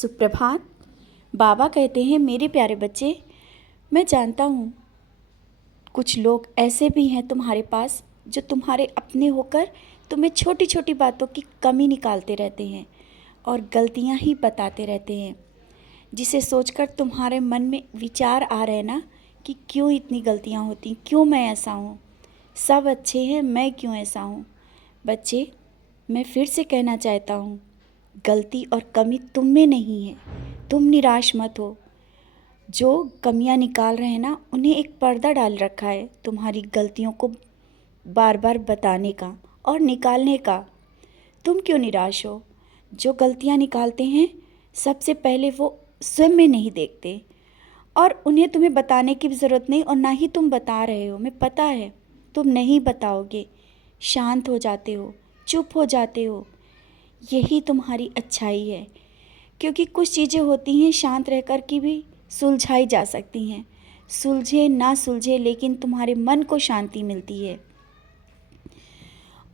सुप्रभात। बाबा कहते हैं, मेरे प्यारे बच्चे, मैं जानता हूँ कुछ लोग ऐसे भी हैं तुम्हारे पास जो तुम्हारे अपने होकर तुम्हें छोटी छोटी बातों की कमी निकालते रहते हैं और गलतियाँ ही बताते रहते हैं, जिसे सोचकर तुम्हारे मन में विचार आ रहे हैं ना कि क्यों इतनी गलतियाँ होती, क्यों मैं ऐसा हूँ, सब अच्छे हैं, मैं क्यों ऐसा हूँ। बच्चे, मैं फिर से कहना चाहता हूँ, गलती और कमी तुम में नहीं है। तुम निराश मत हो। जो कमियां निकाल रहे हैं ना, उन्हें एक पर्दा डाल रखा है तुम्हारी गलतियों को बार बार बताने का और निकालने का। तुम क्यों निराश हो? जो गलतियां निकालते हैं, सबसे पहले वो स्वयं में नहीं देखते और उन्हें तुम्हें बताने की भी ज़रूरत नहीं, और ना ही तुम बता रहे हो। मैं पता है तुम नहीं बताओगे, शांत हो जाते हो, चुप हो जाते हो। यही तुम्हारी अच्छाई है, क्योंकि कुछ चीज़ें होती हैं शांत रहकर की भी सुलझाई जा सकती हैं। सुलझे ना सुलझे, लेकिन तुम्हारे मन को शांति मिलती है।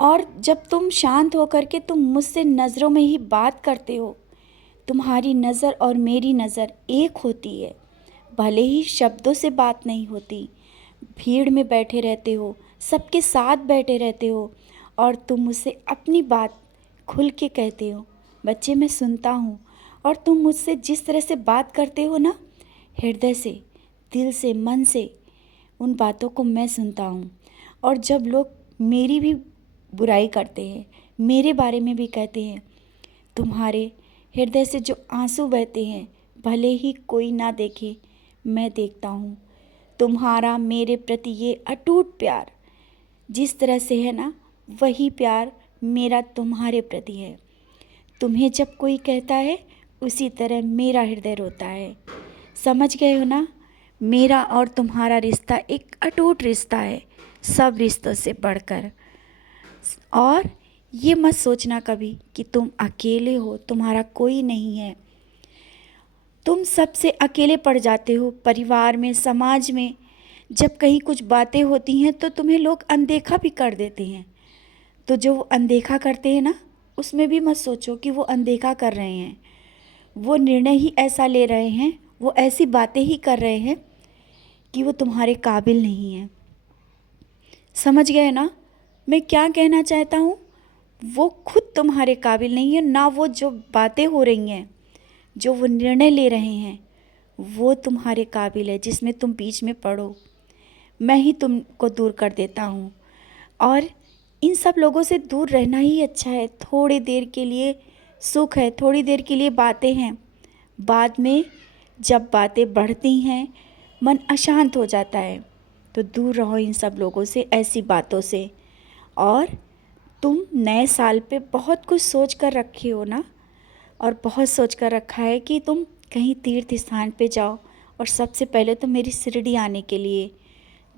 और जब तुम शांत होकर के तुम मुझसे नज़रों में ही बात करते हो, तुम्हारी नज़र और मेरी नज़र एक होती है। भले ही शब्दों से बात नहीं होती, भीड़ में बैठे रहते हो, सबके साथ बैठे रहते हो, और तुम मुझसे अपनी बात खुल के कहते हो। बच्चे, मैं सुनता हूँ, और तुम मुझसे जिस तरह से बात करते हो ना, हृदय से, दिल से, मन से, उन बातों को मैं सुनता हूँ। और जब लोग मेरी भी बुराई करते हैं, मेरे बारे में भी कहते हैं, तुम्हारे हृदय से जो आंसू बहते हैं, भले ही कोई ना देखे, मैं देखता हूँ। तुम्हारा मेरे प्रति ये अटूट प्यार जिस तरह से है ना, वही प्यार मेरा तुम्हारे प्रति है। तुम्हें जब कोई कहता है, उसी तरह मेरा हृदय रोता है। समझ गए हो ना? मेरा और तुम्हारा रिश्ता एक अटूट रिश्ता है, सब रिश्तों से बढ़कर। और ये मत सोचना कभी कि तुम अकेले हो, तुम्हारा कोई नहीं है। तुम सबसे अकेले पड़ जाते हो, परिवार में, समाज में। जब कहीं कुछ बातें होती हैं तो तुम्हें लोग अनदेखा भी कर देते हैं। तो जो वो अनदेखा करते हैं ना, उसमें भी मत सोचो कि वो अनदेखा कर रहे हैं। वो निर्णय ही ऐसा ले रहे हैं, वो ऐसी बातें ही कर रहे हैं कि वो तुम्हारे काबिल नहीं है। समझ गए ना मैं क्या कहना चाहता हूँ? वो खुद तुम्हारे काबिल नहीं है ना, वो जो बातें हो रही हैं, जो वो निर्णय ले रहे हैं, वो तुम्हारे काबिल है जिसमें तुम बीच में पड़ो। मैं ही तुमको दूर कर देता हूँ, और इन सब लोगों से दूर रहना ही अच्छा है। थोड़ी देर के लिए सुख है, थोड़ी देर के लिए बातें हैं, बाद में जब बातें बढ़ती हैं, मन अशांत हो जाता है। तो दूर रहो इन सब लोगों से, ऐसी बातों से। और तुम नए साल पे बहुत कुछ सोच कर रखे हो ना, और बहुत सोच कर रखा है कि तुम कहीं तीर्थ स्थान पे जाओ, और सबसे पहले तो मेरी शिरडी आने के लिए,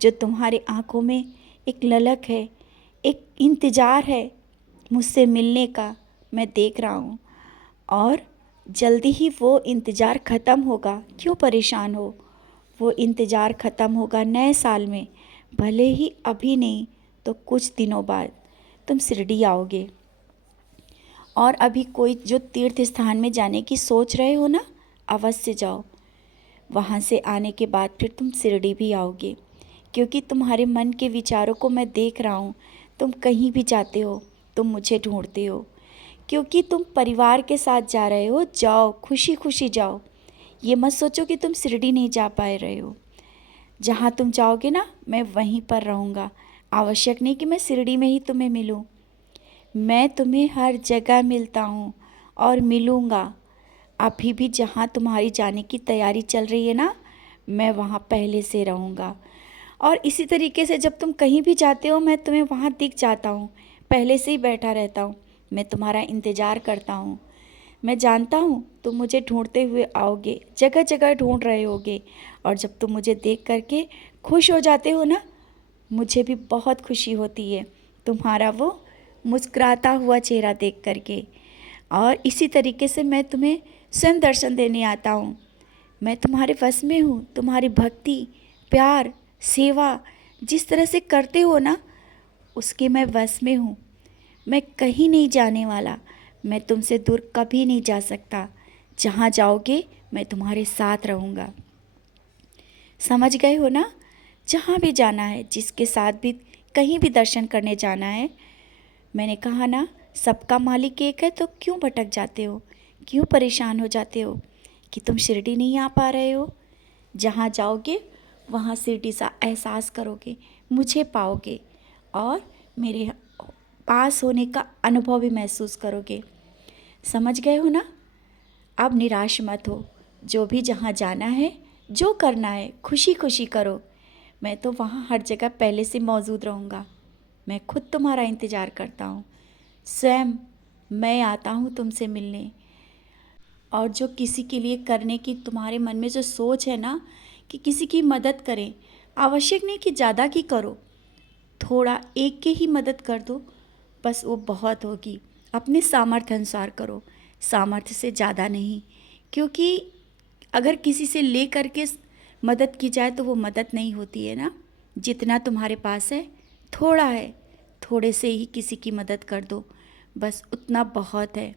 जो तुम्हारी आंखों में एक ललक है, एक इंतज़ार है मुझसे मिलने का, मैं देख रहा हूँ। और जल्दी ही वो इंतज़ार ख़त्म होगा। क्यों परेशान हो? वो इंतज़ार ख़त्म होगा नए साल में। भले ही अभी नहीं तो कुछ दिनों बाद तुम शिरडी आओगे। और अभी कोई जो तीर्थ स्थान में जाने की सोच रहे हो ना, अवश्य जाओ। वहाँ से आने के बाद फिर तुम शिरडी भी आओगे, क्योंकि तुम्हारे मन के विचारों को मैं देख रहा हूँ। तुम कहीं भी जाते हो, तुम मुझे ढूंढते हो, क्योंकि तुम परिवार के साथ जा रहे हो। जाओ, खुशी खुशी जाओ। ये मत सोचो कि तुम शिरडी नहीं जा पा रहे हो। जहाँ तुम जाओगे ना, मैं वहीं पर रहूँगा। आवश्यक नहीं कि मैं शिरडी में ही तुम्हें मिलूँ। मैं तुम्हें हर जगह मिलता हूँ और मिलूँगा। अभी भी जहाँ तुम्हारी जाने की तैयारी चल रही है ना, मैं वहाँ पहले से रहूँगा। और इसी तरीके से जब तुम कहीं भी जाते हो, मैं तुम्हें वहाँ दिख जाता हूँ, पहले से ही बैठा रहता हूँ। मैं तुम्हारा इंतज़ार करता हूँ। मैं जानता हूँ तुम मुझे ढूंढते हुए आओगे, जगह जगह ढूंढ रहे होगे। और जब तुम मुझे देख करके खुश हो जाते हो ना, मुझे भी बहुत खुशी होती है, तुम्हारा वो मुस्कुराता हुआ चेहरा देख करके। और इसी तरीके से मैं तुम्हें स्वयं दर्शन देने आता हूँ। मैं तुम्हारे वश में हूँ। तुम्हारी भक्ति, प्यार, सेवा जिस तरह से करते हो ना, उसके मैं वश में हूँ। मैं कहीं नहीं जाने वाला, मैं तुमसे दूर कभी नहीं जा सकता। जहाँ जाओगे मैं तुम्हारे साथ रहूँगा। समझ गए हो ना? जहाँ भी जाना है, जिसके साथ भी कहीं भी दर्शन करने जाना है, मैंने कहा ना सबका मालिक एक है, तो क्यों भटक जाते हो, क्यों परेशान हो जाते हो कि तुम शिरडी नहीं आ पा रहे हो। जहाँ जाओगे वहाँ शिरडी सा एहसास करोगे, मुझे पाओगे और मेरे पास होने का अनुभव भी महसूस करोगे। समझ गए हो ना? अब निराश मत हो, जो भी जहाँ जाना है, जो करना है, खुशी खुशी करो। मैं तो वहाँ हर जगह पहले से मौजूद रहूँगा। मैं खुद तुम्हारा इंतज़ार करता हूँ। स्वयं मैं आता हूँ तुमसे मिलने। और जो किसी के लिए करने की तुम्हारे मन में जो सोच है ना कि किसी की मदद करें, आवश्यक नहीं कि ज़्यादा की करो, थोड़ा एक के ही मदद कर दो, बस वो बहुत होगी। अपने सामर्थ्य अनुसार करो, सामर्थ्य से ज़्यादा नहीं। क्योंकि अगर किसी से ले करके मदद की जाए तो वो मदद नहीं होती है ना। जितना तुम्हारे पास है थोड़ा है, थोड़े से ही किसी की मदद कर दो, बस उतना बहुत है।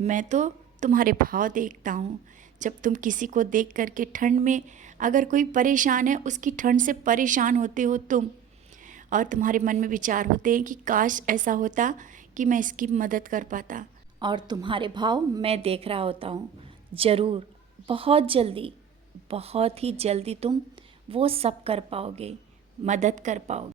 मैं तो तुम्हारे भाव देखता हूँ। जब तुम किसी को देख करके ठंड में अगर कोई परेशान है, उसकी ठंड से परेशान होते हो तुम, और तुम्हारे मन में विचार होते हैं कि काश ऐसा होता कि मैं इसकी मदद कर पाता, और तुम्हारे भाव मैं देख रहा होता हूँ। ज़रूर बहुत जल्दी, बहुत ही जल्दी तुम वो सब कर पाओगे, मदद कर पाओगे।